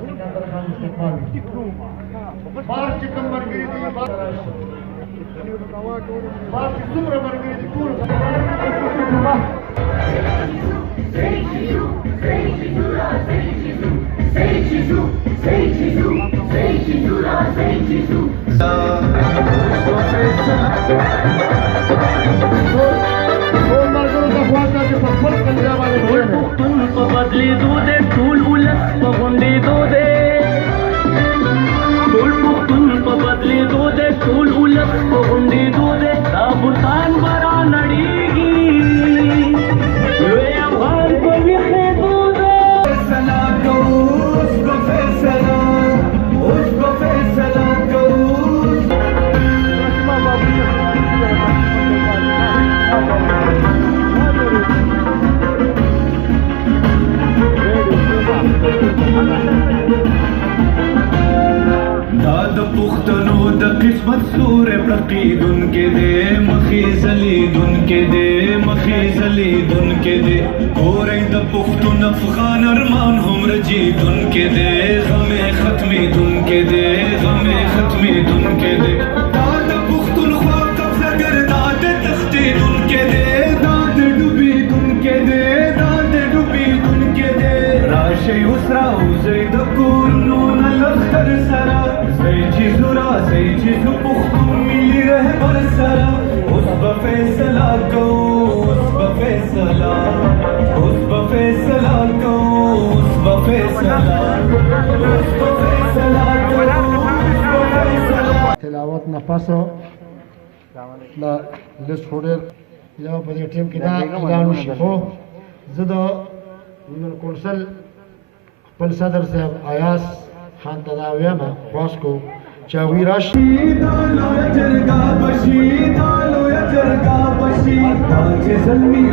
सिकंदर खान इस्तेमाल बार चिकन मरगरी दी बार सुमर मरगरी दी पूरा बदली दूधे फूल उलट पगुंडी दूधे फूल पुख्तुन बदली दूधे फूल उलट पगुंडी दूधे दाबुतान बरा नड़ीगी वे अफगान को विखे दूधे फैसला को उसको फैसला को दाद पुख्तनो द किस्मत सूरे प्रकीद उनके दे मखीजलीद उनके दे मखीजलीद उनके दे गोरे द पुख्तन अफगान अरमान हम रजीद उनके दे गमे खत्मी उनके दे गमे खत्मी उनके दे दाद पुख्तन ख्वाब कब्जा कर दाद तख्तीद उनके दे दाद डूबी उनके दे दाद डूबी उनके दे राशे उसरा उजैद कुनून लख्तर सरा زورا زي چیز پختون ملی رهبر سرا اس بفیصلہ کو اس بفیصلہ کو اس بفیصلہ تلاوت نفسو لا لست فودر یا په دې ټیم کې دا اعلان وشو زه د کونسل خپل صدر صاحب آیاس خان تداویم خواست کو چاوی راشی دالو یا جرگا بشی دالو یا جرگا بشی دال چه زلمی